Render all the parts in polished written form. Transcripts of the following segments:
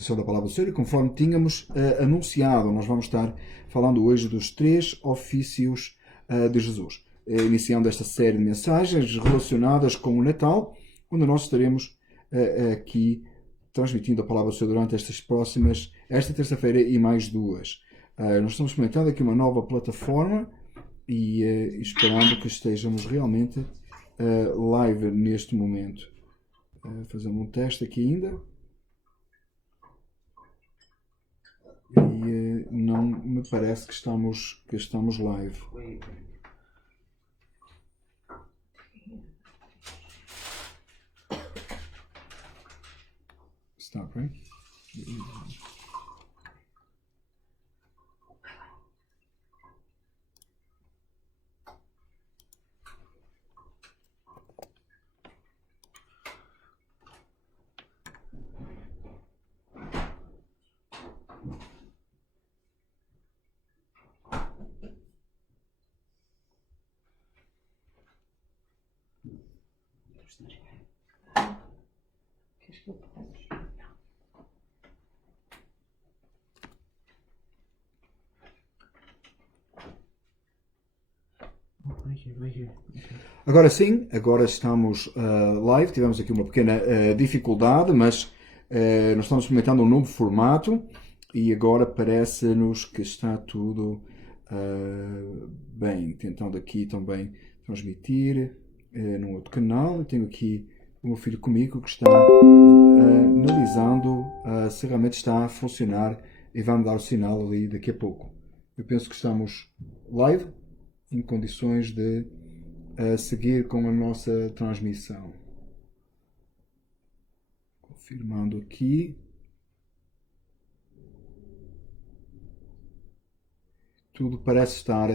Da Palavra do Senhor, e conforme tínhamos anunciado, nós vamos estar falando hoje dos 3 ofícios de Jesus, iniciando esta série de mensagens relacionadas com o Natal, onde nós estaremos aqui transmitindo a Palavra do Senhor durante esta terça-feira e mais 2. Nós estamos experimentando aqui uma nova plataforma e esperando que estejamos realmente live neste momento. Fazendo um teste aqui ainda. E não me parece que estamos live. Stop, right? Agora sim, agora estamos live. Tivemos aqui uma pequena dificuldade, mas nós estamos experimentando um novo formato e agora parece-nos que está tudo bem. Tentando aqui também transmitir num outro canal. Eu tenho aqui o meu filho comigo que está analisando se realmente está a funcionar e vai-me dar o sinal ali daqui a pouco. Eu penso que estamos live, em condições de seguir com a nossa transmissão. Confirmando aqui. Tudo parece estar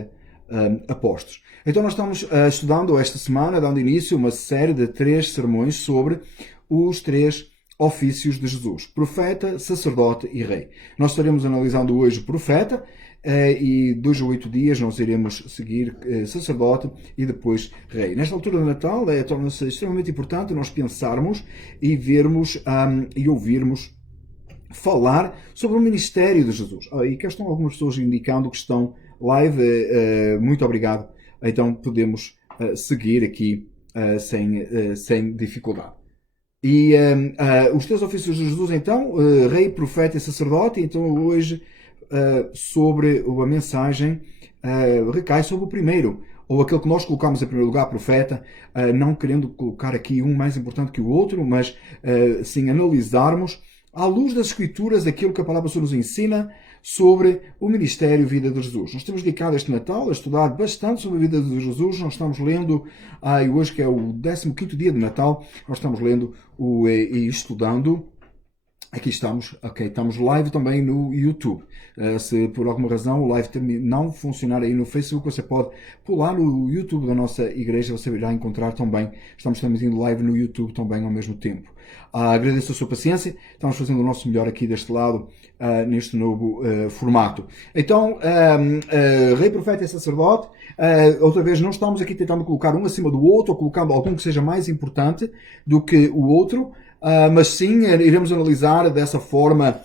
a postos. Então nós estamos estudando esta semana, dando início a uma série de 3 sermões sobre os 3 ofícios de Jesus: profeta, sacerdote e rei. Nós estaremos analisando hoje o profeta, e 2 a 8 dias nós iremos seguir sacerdote e depois rei. Nesta altura do Natal torna-se extremamente importante nós pensarmos e vermos e ouvirmos falar sobre o ministério de Jesus. E cá estão algumas pessoas indicando que estão live. Muito obrigado. Então podemos seguir aqui sem dificuldade. E os 3 ofícios de Jesus, então, rei, profeta e sacerdote. Então hoje sobre a mensagem recai sobre o primeiro, ou aquele que nós colocamos em primeiro lugar, profeta, não querendo colocar aqui um mais importante que o outro, mas sim analisarmos à luz das Escrituras aquilo que a Palavra do Senhor nos ensina sobre o ministério e a vida de Jesus. Nós temos dedicado este Natal a estudar bastante sobre a vida de Jesus. Nós estamos lendo, e hoje que é o 15º dia de Natal, nós estamos lendo e estudando. Aqui estamos, ok, estamos live também no YouTube. Se por alguma razão o live não funcionar aí no Facebook, você pode pular no YouTube da nossa igreja, você irá encontrar também. Estamos transmitindo live no YouTube também ao mesmo tempo. Agradeço a sua paciência, estamos fazendo o nosso melhor aqui deste lado, neste novo formato. Então, rei, profeta e sacerdote, outra vez não estamos aqui tentando colocar um acima do outro, ou colocando algum que seja mais importante do que o outro, mas sim iremos analisar dessa forma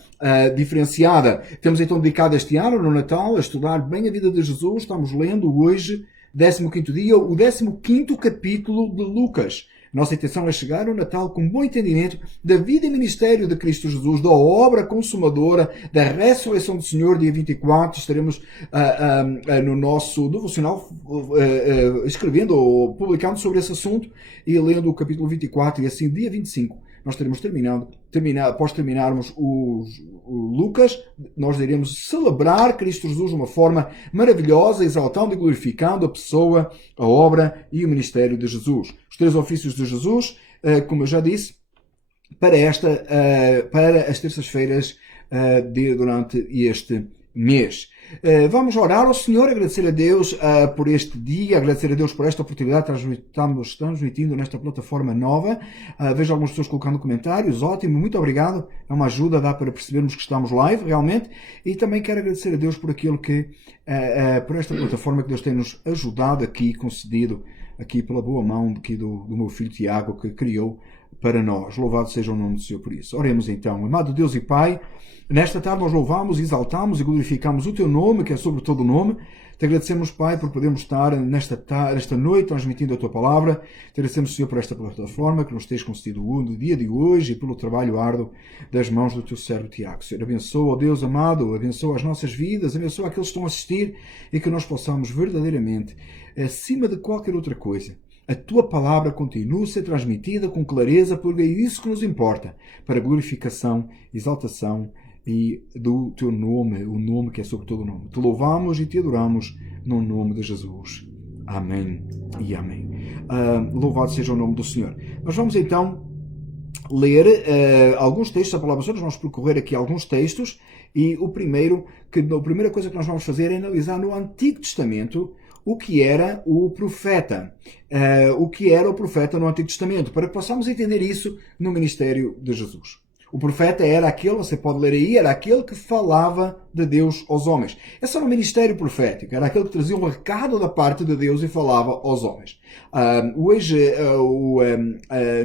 diferenciada. Temos então dedicado este ano, no Natal, a estudar bem a vida de Jesus. Estamos lendo hoje, 15º dia, o 15º capítulo de Lucas. Nossa intenção é chegar ao Natal com bom entendimento da vida e ministério de Cristo Jesus, da obra consumadora, da ressurreição do Senhor. Dia 24 estaremos no nosso devocional escrevendo ou publicando sobre esse assunto e lendo o capítulo 24, e assim dia 25 nós teremos após terminarmos o Lucas, nós iremos celebrar Cristo Jesus de uma forma maravilhosa, exaltando e glorificando a pessoa, a obra e o ministério de Jesus. Os 3 ofícios de Jesus, como eu já disse, para as terças-feiras durante este mês. Vamos orar ao Senhor, agradecer a Deus por este dia, agradecer a Deus por esta oportunidade que estamos transmitindo nesta plataforma nova. Vejo algumas pessoas colocando comentários, ótimo, muito obrigado, é uma ajuda, dá para percebermos que estamos live realmente, e também quero agradecer a Deus por aquilo que, por esta plataforma que Deus tem nos ajudado aqui, concedido aqui pela boa mão aqui do meu filho Tiago, que criou para nós. Louvado seja o nome do Senhor por isso. Oremos então. Amado Deus e Pai, nesta tarde nós louvamos, exaltamos e glorificamos o Teu nome, que é sobre todo o nome. Te agradecemos, Pai, por podermos estar nesta noite transmitindo a Tua palavra. Te agradecemos, Senhor, por esta plataforma que nos tens concedido no dia de hoje e pelo trabalho árduo das mãos do Teu servo Tiago. Senhor, abençoa, ó Deus amado, abençoa as nossas vidas, abençoa aqueles que estão a assistir e que nós possamos verdadeiramente, acima de qualquer outra coisa, a Tua palavra continue a ser transmitida com clareza, porque é isso que nos importa, para glorificação, exaltação e do Teu nome, o nome que é sobre todo o nome. Te louvamos e Te adoramos no nome de Jesus. Amém e amém. Louvado seja o nome do Senhor. Nós vamos então ler alguns textos da palavra do Senhor. Nós vamos percorrer aqui alguns textos e a primeira coisa que nós vamos fazer é analisar no Antigo Testamento o que era o profeta. O que era o profeta no Antigo Testamento, para que possamos entender isso no ministério de Jesus. O profeta era aquele, você pode ler aí, era aquele que falava de Deus aos homens. Esse era o ministério profético, era aquele que trazia um recado da parte de Deus e falava aos homens. Hoje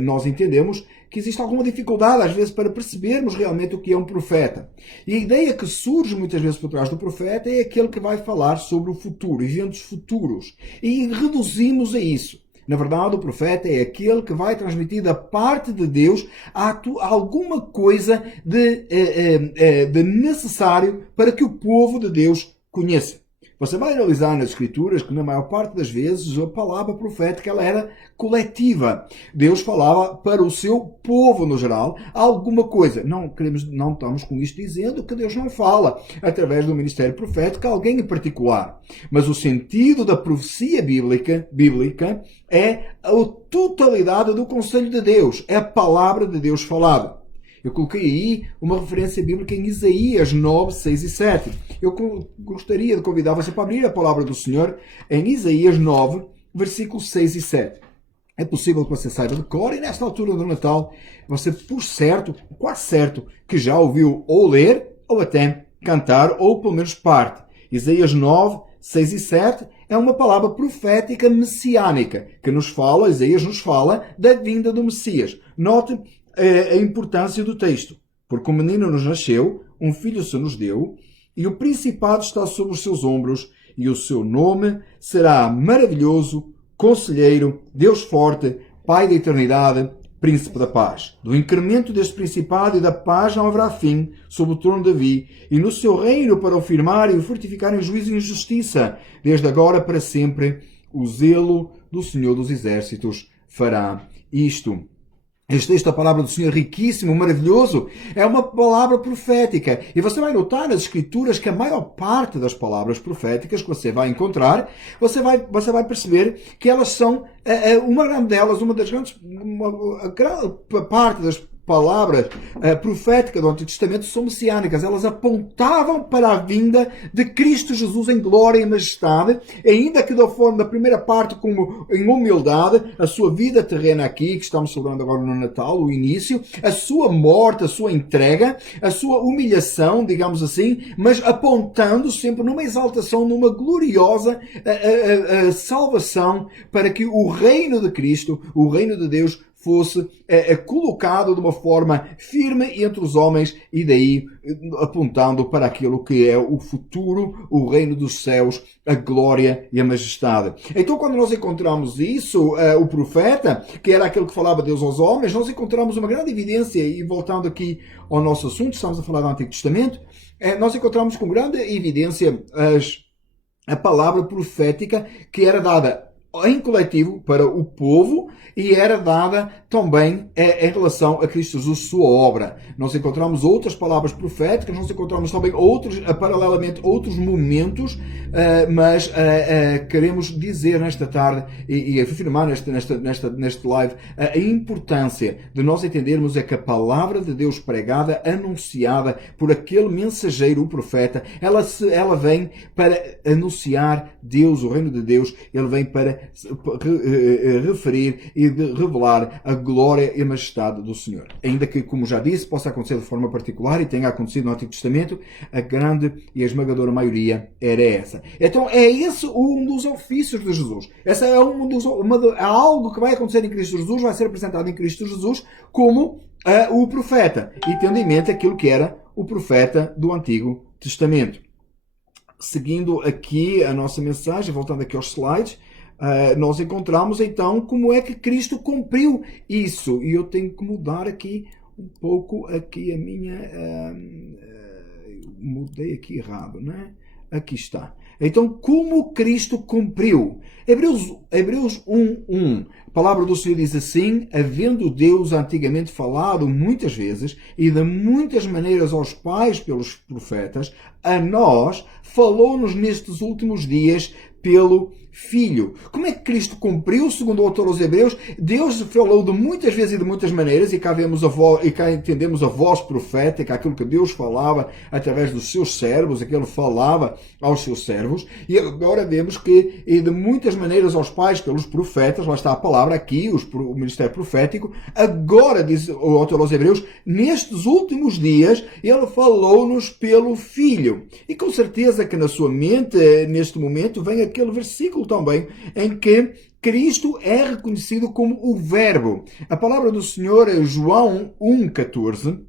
nós entendemos que existe alguma dificuldade, às vezes, para percebermos realmente o que é um profeta. E a ideia que surge muitas vezes por trás do profeta é aquele que vai falar sobre o futuro, eventos futuros. E reduzimos a isso. Na verdade, o profeta é aquele que vai transmitir da parte de Deus alguma coisa de necessário para que o povo de Deus conheça. Você vai analisar nas Escrituras que, na maior parte das vezes, a palavra profética ela era coletiva. Deus falava para o seu povo, no geral, alguma coisa. Não estamos com isto dizendo que Deus não fala através do ministério profético a alguém em particular. Mas o sentido da profecia bíblica é a totalidade do conselho de Deus. É a palavra de Deus falada. Eu coloquei aí uma referência bíblica em Isaías 9, 6 e 7. Eu gostaria de convidar você para abrir a palavra do Senhor em Isaías 9, versículos 6 e 7. É possível que você saiba de cor e nesta altura do Natal você, por certo, quase certo, que já ouviu ou ler ou até cantar ou pelo menos parte. Isaías 9, 6 e 7 é uma palavra profética messiânica que Isaías nos fala da vinda do Messias. Note a importância do texto. Porque um menino nos nasceu, um filho se nos deu, e o principado está sobre os seus ombros, e o seu nome será maravilhoso, conselheiro, Deus forte, Pai da eternidade, Príncipe da paz. Do incremento deste principado e da paz não haverá fim sobre o trono de Davi, e no seu reino para o firmar e o fortificar em juízo e em justiça, desde agora para sempre, o zelo do Senhor dos Exércitos fará isto. Este texto, a palavra do Senhor, riquíssimo, maravilhoso, é uma palavra profética. E você vai notar nas Escrituras que a maior parte das palavras proféticas que você vai encontrar, você vai perceber que elas são, uma grande parte das palavras proféticas do Antigo Testamento são messiânicas. Elas apontavam para a vinda de Cristo Jesus em glória e majestade, ainda que da primeira parte como em humildade, a sua vida terrena aqui, que estamos celebrando agora no Natal, o início, a sua morte, a sua entrega, a sua humilhação, digamos assim, mas apontando sempre numa exaltação, numa gloriosa salvação, para que o reino de Cristo, o reino de Deus, fosse colocado de uma forma firme entre os homens e daí apontando para aquilo que é o futuro, o reino dos céus, a glória e a majestade. Então, quando nós encontramos isso, o profeta, que era aquele que falava Deus aos homens, nós encontramos uma grande evidência, e voltando aqui ao nosso assunto, estamos a falar do Antigo Testamento, nós encontramos com grande evidência a palavra profética que era dada em coletivo para o povo e era dada também em relação a Cristo Jesus, sua obra. Nós encontramos outras palavras proféticas, nós encontramos também paralelamente outros momentos, mas queremos dizer nesta tarde e afirmar neste live a importância de nós entendermos é que a palavra de Deus pregada, anunciada por aquele mensageiro, o profeta, ela vem para anunciar Deus, o reino de Deus, ele vem para referir e de revelar a glória e a majestade do Senhor. Ainda que, como já disse, possa acontecer de forma particular e tenha acontecido no Antigo Testamento, a grande e a esmagadora maioria era essa. Então é esse um dos ofícios de Jesus. Essa é algo que vai acontecer em Cristo Jesus, vai ser apresentado em Cristo Jesus como o profeta, e tendo em mente aquilo que era o profeta do Antigo Testamento. Seguindo aqui a nossa mensagem, voltando aqui aos slides, nós encontramos então como é que Cristo cumpriu isso. E eu tenho que mudar aqui um pouco aqui a minha... mudei aqui errado, né? Aqui está. Então, como Cristo cumpriu? Hebreus 1:1. A palavra do Senhor diz assim: havendo Deus antigamente falado muitas vezes e de muitas maneiras aos pais pelos profetas, a nós falou-nos nestes últimos dias pelo Filho. Como é que Cristo cumpriu, segundo o autor aos Hebreus? Deus falou de muitas vezes e de muitas maneiras, e cá entendemos a voz profética, aquilo que Deus falava através dos seus servos, aquilo que falava aos seus servos, e agora vemos que e de muitas maneiras aos pais pelos profetas, lá está a palavra aqui, o ministério profético, agora, diz o autor aos Hebreus, nestes últimos dias, ele falou-nos pelo Filho. E com certeza que na sua mente, neste momento, vem aquele versículo também em que Cristo é reconhecido como o Verbo. A palavra do Senhor é João 1,14.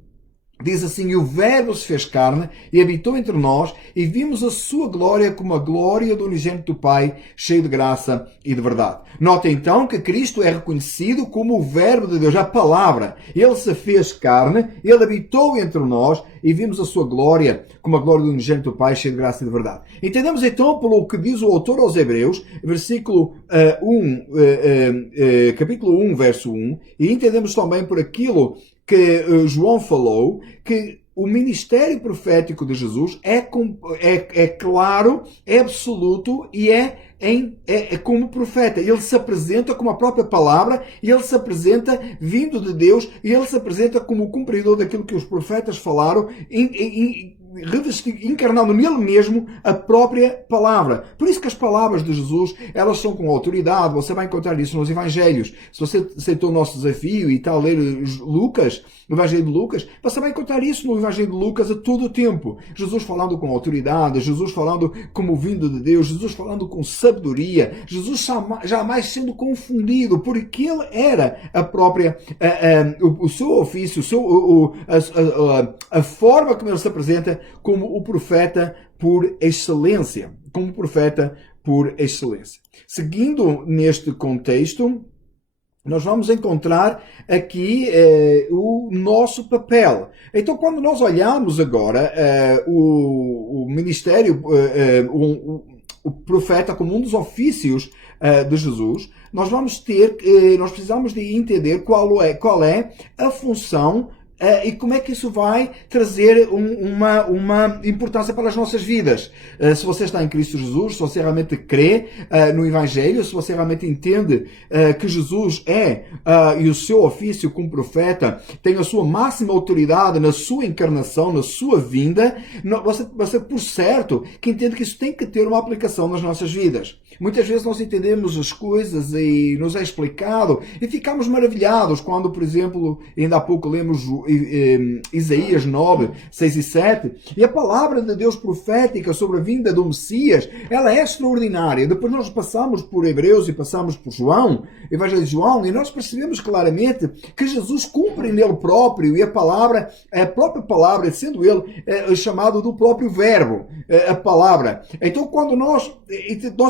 Diz assim: e o Verbo se fez carne e habitou entre nós, e vimos a sua glória como a glória do unigênito do Pai, cheio de graça e de verdade. Nota então que Cristo é reconhecido como o Verbo de Deus, a palavra. Ele se fez carne, ele habitou entre nós, e vimos a sua glória como a glória do unigênito do Pai, cheio de graça e de verdade. Entendemos então pelo que diz o autor aos Hebreus, capítulo 1, verso 1, e entendemos também por aquilo que João falou, que o ministério profético de Jesus é claro, é absoluto e é como profeta. Ele se apresenta como a própria palavra, e ele se apresenta vindo de Deus, e ele se apresenta como o cumpridor daquilo que os profetas falaram, encarnando nele mesmo a própria palavra. Por isso que as palavras de Jesus, elas são com autoridade. Você vai encontrar isso nos Evangelhos. Se você aceitou o nosso desafio e está a ler Lucas, o Evangelho de Lucas, você vai encontrar isso no Evangelho de Lucas a todo o tempo. Jesus falando com autoridade, Jesus falando como vindo de Deus, Jesus falando com sabedoria, Jesus jamais sendo confundido, porque ele era a própria, o seu ofício, a forma como ele se apresenta como o profeta por excelência. Como profeta por excelência. Seguindo neste contexto, nós vamos encontrar aqui o nosso papel. Então, quando nós olhamos agora o ministério, o profeta como um dos ofícios de Jesus, nós precisamos de entender qual é a função e como é que isso vai trazer uma importância para as nossas vidas. Se você está em Cristo Jesus, se você realmente crê no Evangelho, se você realmente entende que Jesus e o seu ofício como profeta tem a sua máxima autoridade na sua encarnação, na sua vinda, você por certo que entende que isso tem que ter uma aplicação nas nossas vidas. Muitas vezes nós entendemos as coisas e nos é explicado e ficamos maravilhados quando, por exemplo, ainda há pouco lemos Isaías 9, 6 e 7, e a palavra de Deus profética sobre a vinda do Messias, ela é extraordinária. Depois nós passamos por Hebreus e passamos por João, Evangelho de João, e nós percebemos claramente que Jesus cumpre nele próprio, e a própria palavra, sendo ele chamado do próprio Verbo, a palavra. Então, quando nós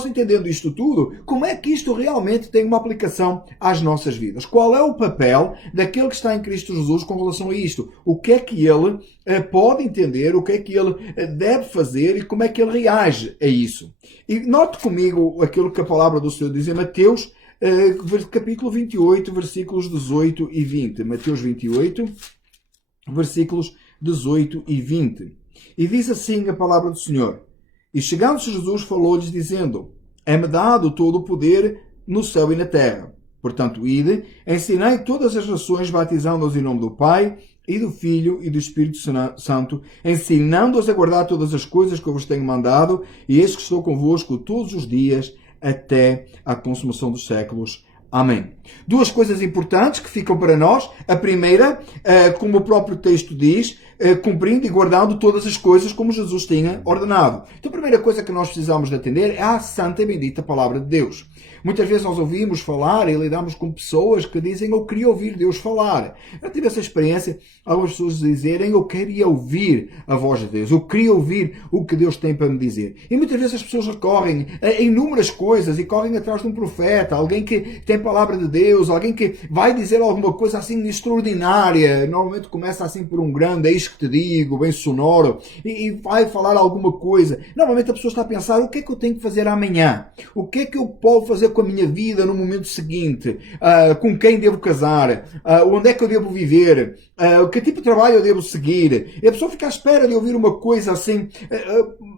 entendendo isto tudo, como é que isto realmente tem uma aplicação às nossas vidas? Qual é o papel daquele que está em Cristo Jesus com relação a isto? O que é que ele pode entender, o que é que ele deve fazer e como é que ele reage a isso? E note comigo aquilo que a palavra do Senhor diz em Mateus, capítulo 28, versículos 18 e 20. Mateus 28, versículos 18 e 20. E diz assim a palavra do Senhor: e chegando-se Jesus, falou-lhes, dizendo: é-me dado todo o poder no céu e na terra. Portanto, ide, ensinai todas as nações, batizando-os em nome do Pai, e do Filho, e do Espírito Santo, ensinando-os a guardar todas as coisas que eu vos tenho mandado, e eis que estou convosco todos os dias, até à consumação dos séculos. Amém. Duas coisas importantes que ficam para nós. A primeira, como o próprio texto diz, cumprindo e guardando todas as coisas como Jesus tinha ordenado. Então a primeira coisa que nós precisamos de atender é a santa e bendita palavra de Deus. Muitas vezes nós ouvimos falar e lidamos com pessoas que dizem eu queria ouvir Deus falar. Eu tive essa experiência, algumas pessoas dizerem eu queria ouvir a voz de Deus, eu queria ouvir o que Deus tem para me dizer. E muitas vezes as pessoas recorrem a inúmeras coisas e correm atrás de um profeta, alguém que tem palavra de Deus, alguém que vai dizer alguma coisa assim extraordinária. Normalmente começa assim por um grande eis que te digo, bem sonoro, e vai falar alguma coisa. Normalmente a pessoa está a pensar o que é que eu tenho que fazer amanhã? O que é que eu posso fazer com a minha vida no momento seguinte? Com quem devo casar? Onde é que eu devo viver? Que tipo de trabalho eu devo seguir? E a pessoa fica à espera de ouvir uma coisa assim,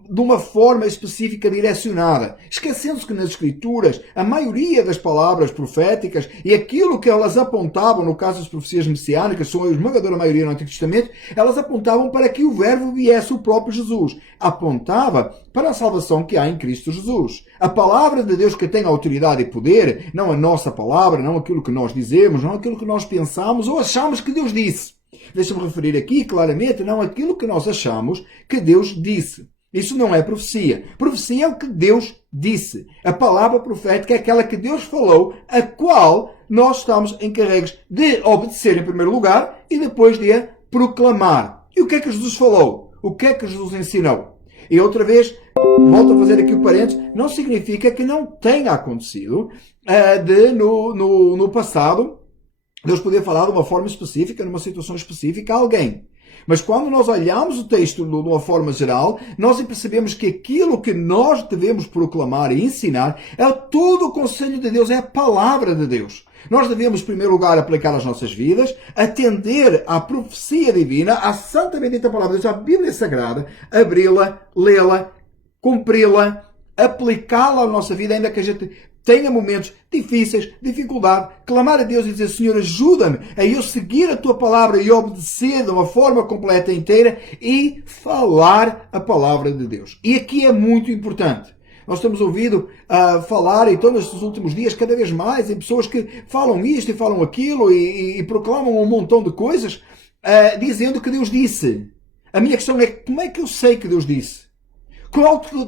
de uma forma específica direcionada, esquecendo-se que nas Escrituras a maioria das palavras proféticas e aquilo que elas apontavam, no caso das profecias messiânicas, são a esmagadora maioria no Antigo Testamento, elas apontavam para que o Verbo viesse o próprio Jesus. Apontava para a salvação que há em Cristo Jesus. A palavra de Deus que tem autoridade e poder, não a nossa palavra, não aquilo que nós dizemos, não aquilo que nós pensamos ou achamos que Deus disse. Deixa-me referir aqui claramente, não aquilo que nós achamos que Deus disse. Isso não é profecia. Profecia é o que Deus disse. A palavra profética é aquela que Deus falou, a qual nós estamos encarregues de obedecer em primeiro lugar e depois de a proclamar. E o que é que Jesus falou? O que é que Jesus ensinou? E outra vez, volto a fazer aqui o parênteses, não significa que não tenha acontecido no passado Deus poder falar de uma forma específica, numa situação específica a alguém. Mas quando nós olhamos o texto de uma forma geral, nós percebemos que aquilo que nós devemos proclamar e ensinar é todo o conselho de Deus, é a palavra de Deus. Nós devemos, em primeiro lugar, aplicar às nossas vidas, atender à profecia divina, à santa e bendita palavra de Deus, à Bíblia Sagrada, abri-la, lê-la, cumpri-la, aplicá-la à nossa vida, ainda que a gente tenha momentos difíceis, dificuldade, clamar a Deus e dizer, Senhor, ajuda-me a eu seguir a Tua palavra e obedecer de uma forma completa e inteira e falar a palavra de Deus. E aqui é muito importante. Nós temos ouvido falar, então, nestes últimos dias, cada vez mais, em pessoas que falam isto e falam aquilo e proclamam um montão de coisas, dizendo que Deus disse. A minha questão é, como é que eu sei que Deus disse?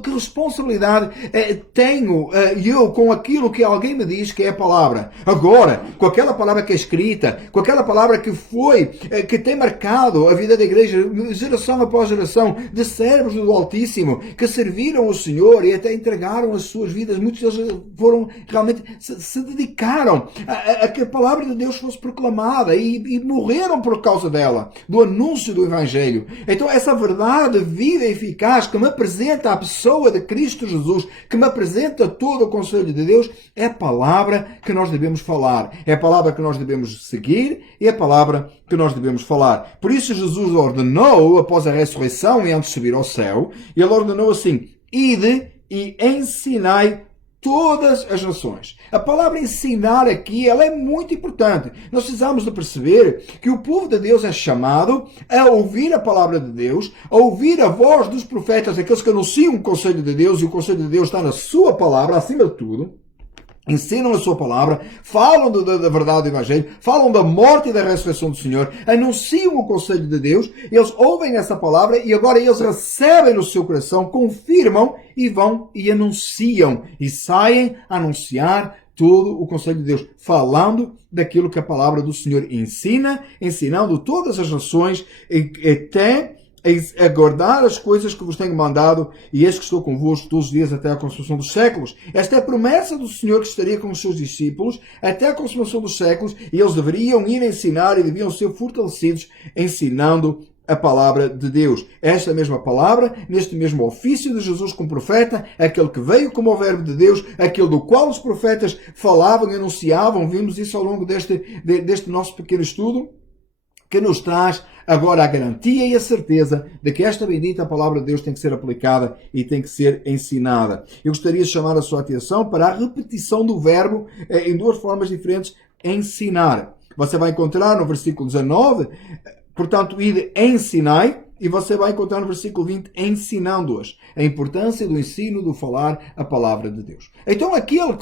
Que responsabilidade tenho eu com aquilo que alguém me diz que é a palavra? Agora, com aquela palavra que é escrita, com aquela palavra que tem marcado a vida da igreja, geração após geração, de servos do Altíssimo, que serviram o Senhor e até entregaram as suas vidas. Muitos deles foram realmente, se dedicaram a que a palavra de Deus fosse proclamada e morreram por causa dela, do anúncio do Evangelho. Então, essa verdade viva e eficaz que me apresenta a pessoa de Cristo Jesus, que me apresenta todo o conselho de Deus, é a palavra que nós devemos falar. É a palavra que nós devemos seguir e é a palavra que nós devemos falar. Por isso Jesus ordenou, após a ressurreição e antes de subir ao céu, ele ordenou assim, ide e ensinai todas as nações. A palavra ensinar aqui, ela é muito importante. Nós precisamos de perceber que o povo de Deus é chamado a ouvir a palavra de Deus, a ouvir a voz dos profetas, aqueles que anunciam o conselho de Deus, e o conselho de Deus está na sua palavra, acima de tudo. Ensinam a sua palavra, falam da verdade do Evangelho, falam da morte e da ressurreição do Senhor, anunciam o conselho de Deus, eles ouvem essa palavra e agora eles recebem no seu coração, confirmam e vão e anunciam. E saem a anunciar todo o conselho de Deus, falando daquilo que a palavra do Senhor ensina, ensinando todas as nações, até a guardar as coisas que vos tenho mandado, e eis que estou convosco todos os dias até à consumação dos séculos. Esta é a promessa do Senhor que estaria com os seus discípulos até à consumação dos séculos, e eles deveriam ir ensinar e deviam ser fortalecidos ensinando a palavra de Deus. Esta mesma palavra, neste mesmo ofício de Jesus como profeta, aquele que veio como o Verbo de Deus, aquele do qual os profetas falavam e anunciavam, vimos isso ao longo deste nosso pequeno estudo, que nos traz agora a garantia e a certeza de que esta bendita palavra de Deus tem que ser aplicada e tem que ser ensinada. Eu gostaria de chamar a sua atenção para a repetição do verbo em duas formas diferentes, ensinar. Você vai encontrar no versículo 19, portanto, ide ensinai, e você vai encontrar no versículo 20, ensinando-as a importância do ensino, do falar a palavra de Deus. Então,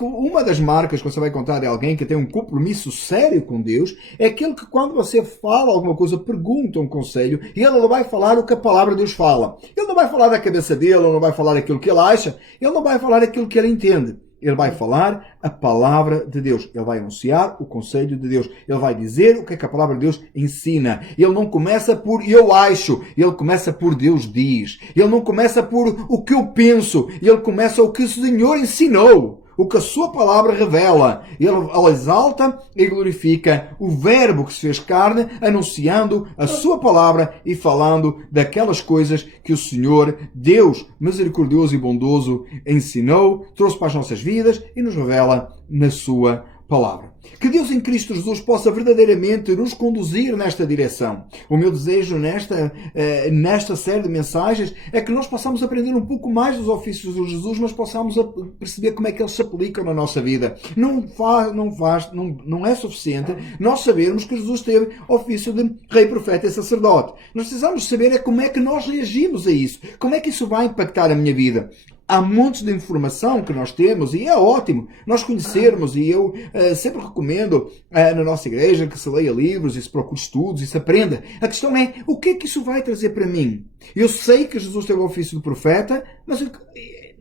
uma das marcas que você vai encontrar de alguém que tem um compromisso sério com Deus é aquele que, quando você fala alguma coisa, pergunta um conselho, e ele não vai falar o que a palavra de Deus fala. Ele não vai falar da cabeça dele, ele não vai falar aquilo que ele acha, ele não vai falar aquilo que ele entende. Ele vai falar a palavra de Deus. Ele vai anunciar o conselho de Deus. Ele vai dizer o que é que a palavra de Deus ensina. Ele não começa por eu acho. Ele começa por Deus diz. Ele não começa por o que eu penso. Ele começa o que o Senhor ensinou. O que a sua palavra revela. Ele exalta e glorifica o verbo que se fez carne, anunciando a sua palavra e falando daquelas coisas que o Senhor, Deus misericordioso e bondoso, ensinou, trouxe para as nossas vidas e nos revela na sua palavra. Que Deus em Cristo Jesus possa verdadeiramente nos conduzir nesta direção. O meu desejo nesta série de mensagens é que nós possamos aprender um pouco mais dos ofícios de Jesus, mas possamos perceber como é que eles se aplicam na nossa vida. Não é suficiente nós sabermos que Jesus teve ofício de rei, profeta e sacerdote. Nós precisamos saber como é que nós reagimos a isso. Como é que isso vai impactar a minha vida. Há montes de informação que nós temos e é ótimo nós conhecermos, e eu sempre recomendo na nossa igreja que se leia livros e se procure estudos e se aprenda. A questão é, o que é que isso vai trazer para mim? Eu sei que Jesus teve o ofício de profeta, mas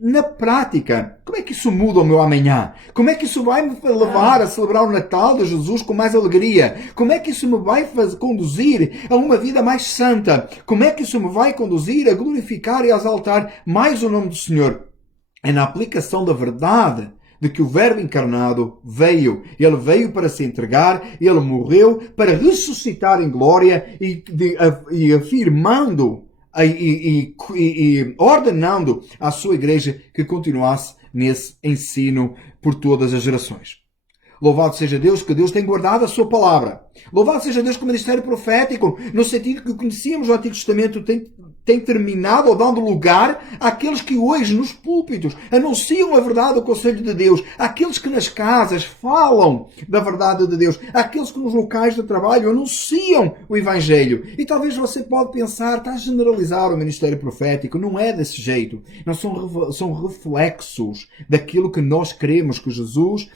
na prática, como é que isso muda o meu amanhã? Como é que isso vai me levar a celebrar o Natal de Jesus com mais alegria? Como é que isso me vai conduzir a uma vida mais santa? Como é que isso me vai conduzir a glorificar e a exaltar mais o nome do Senhor? É na aplicação da verdade de que o Verbo encarnado veio. Ele veio para se entregar, ele morreu para ressuscitar em glória e afirmando e ordenando à sua igreja que continuasse nesse ensino por todas as gerações. Louvado seja Deus, que Deus tem guardado a sua palavra. Louvado seja Deus que o ministério profético, no sentido que conhecíamos no Antigo Testamento, tem terminado ou dando lugar àqueles que hoje nos púlpitos anunciam a verdade do conselho de Deus, àqueles que nas casas falam da verdade de Deus, àqueles que nos locais de trabalho anunciam o Evangelho. E talvez você pode pensar, está a generalizar o ministério profético. Não é desse jeito. Não são reflexos daquilo que nós queremos que Jesus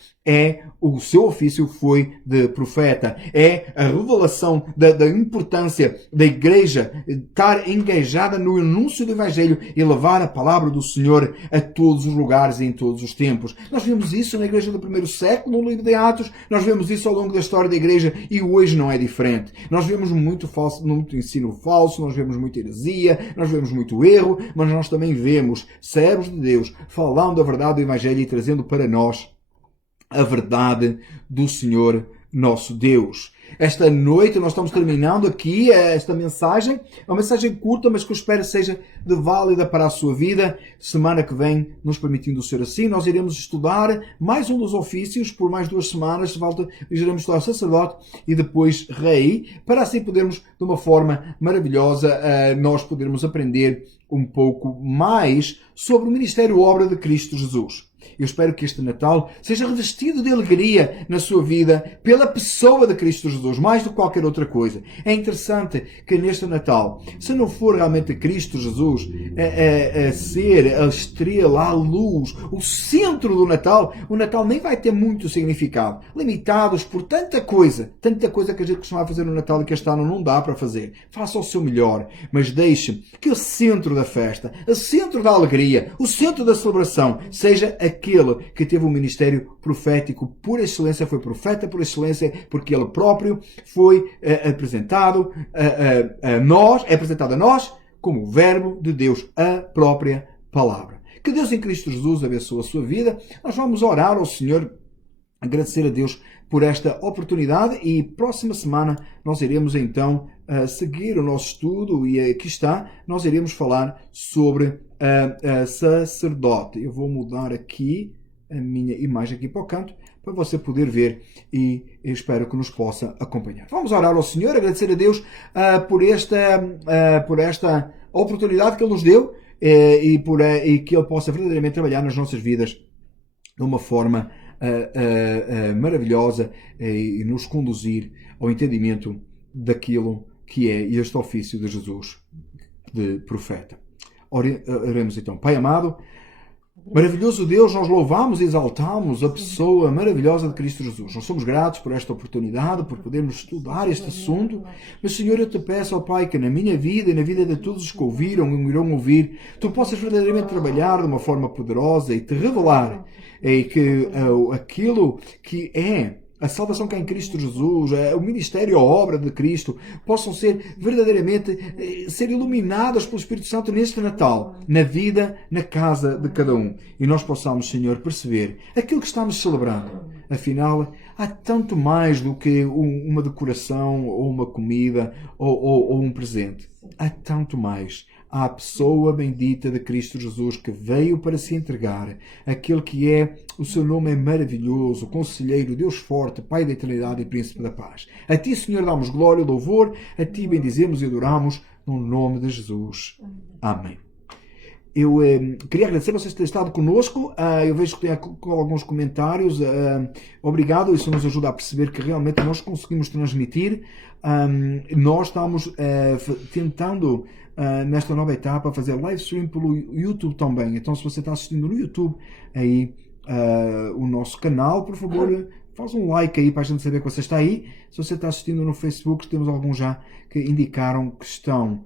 o seu ofício foi de profeta. É a revelação da importância da igreja estar engajada no anúncio do Evangelho e levar a palavra do Senhor a todos os lugares e em todos os tempos. Nós vemos isso na igreja do primeiro século, no livro de Atos. Nós vemos isso ao longo da história da igreja e hoje não é diferente. Nós vemos muito ensino falso, nós vemos muita heresia, nós vemos muito erro, mas nós também vemos servos de Deus falando a verdade do Evangelho e trazendo para nós a verdade do Senhor nosso Deus. Esta noite nós estamos terminando aqui esta mensagem. É uma mensagem curta, mas que eu espero seja de válida para a sua vida. Semana que vem, nos permitindo ser assim, nós iremos estudar mais um dos ofícios por mais 2 semanas. Iremos estudar sacerdote e depois rei, para assim podermos, de uma forma maravilhosa, nós podermos aprender um pouco mais sobre o ministério e obra de Cristo Jesus. Eu espero que este Natal seja revestido de alegria na sua vida pela pessoa de Cristo Jesus, mais do que qualquer outra coisa. É interessante que neste Natal, se não for realmente Cristo Jesus a ser a estrela, a luz, o centro do Natal, o Natal nem vai ter muito significado. Limitados por tanta coisa que a gente costuma fazer no Natal e que este ano não dá para fazer. Faça o seu melhor, mas deixe que o centro da festa, o centro da alegria, o centro da celebração seja aquele que teve um ministério profético por excelência, foi profeta por excelência, porque ele próprio foi apresentado a nós como o Verbo de Deus, a própria palavra. Que Deus em Cristo Jesus abençoe a sua vida. Nós vamos orar ao Senhor, agradecer a Deus por esta oportunidade e próxima semana nós iremos então seguir o nosso estudo e aqui está, nós iremos falar sobre sacerdote. Eu vou mudar aqui a minha imagem aqui para o canto para você poder ver e eu espero que nos possa acompanhar. Vamos orar ao Senhor, agradecer a Deus por esta oportunidade que Ele nos deu e que Ele possa verdadeiramente trabalhar nas nossas vidas de uma forma maravilhosa e nos conduzir ao entendimento daquilo que é este ofício de Jesus. de profeta. Oremos então. Pai amado, maravilhoso Deus, nós louvamos e exaltamos a pessoa maravilhosa de Cristo Jesus. Nós somos gratos por esta oportunidade, por podermos estudar este assunto. Mas, Senhor, eu te peço, ó Pai, que na minha vida e na vida de todos os que ouviram e irão ouvir, tu possas verdadeiramente trabalhar de uma forma poderosa e te revelar que aquilo que é a salvação que é em Cristo Jesus, o ministério, a obra de Cristo, possam ser verdadeiramente ser iluminadas pelo Espírito Santo neste Natal, na vida, na casa de cada um. E nós possamos, Senhor, perceber aquilo que estamos celebrando. Afinal, há tanto mais do que uma decoração, ou uma comida, ou um presente. Há tanto mais. Há a pessoa bendita de Cristo Jesus que veio para se entregar. Aquele que é, o seu nome é maravilhoso, Conselheiro, Deus forte, Pai da eternidade e Príncipe da paz. A Ti, Senhor, damos glória e louvor. A Ti bendizemos e adoramos no nome de Jesus. Amém. Eu queria agradecer a vocês por terem estado conosco. Eu vejo que tem alguns comentários. Obrigado, isso nos ajuda a perceber que realmente nós conseguimos transmitir. Nós estamos tentando, nesta nova etapa, fazer live stream pelo YouTube também. Então, se você está assistindo no YouTube, aí o nosso canal, por favor, faz um like aí para a gente saber que você está aí. Se você está assistindo no Facebook, temos alguns já que indicaram que estão.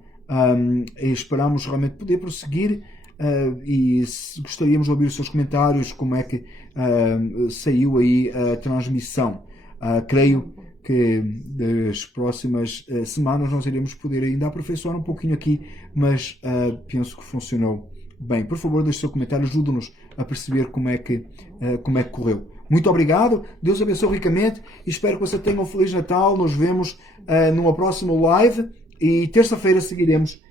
E esperamos realmente poder prosseguir. E gostaríamos de ouvir os seus comentários, como é que saiu aí a transmissão. Creio que das próximas semanas nós iremos poder ainda aperfeiçoar um pouquinho aqui, mas penso que funcionou bem. Por favor, deixe o seu comentário, ajude-nos a perceber como é que correu. Muito obrigado, Deus abençoe ricamente e espero que você tenha um Feliz Natal. Nos vemos numa próxima live e terça-feira seguiremos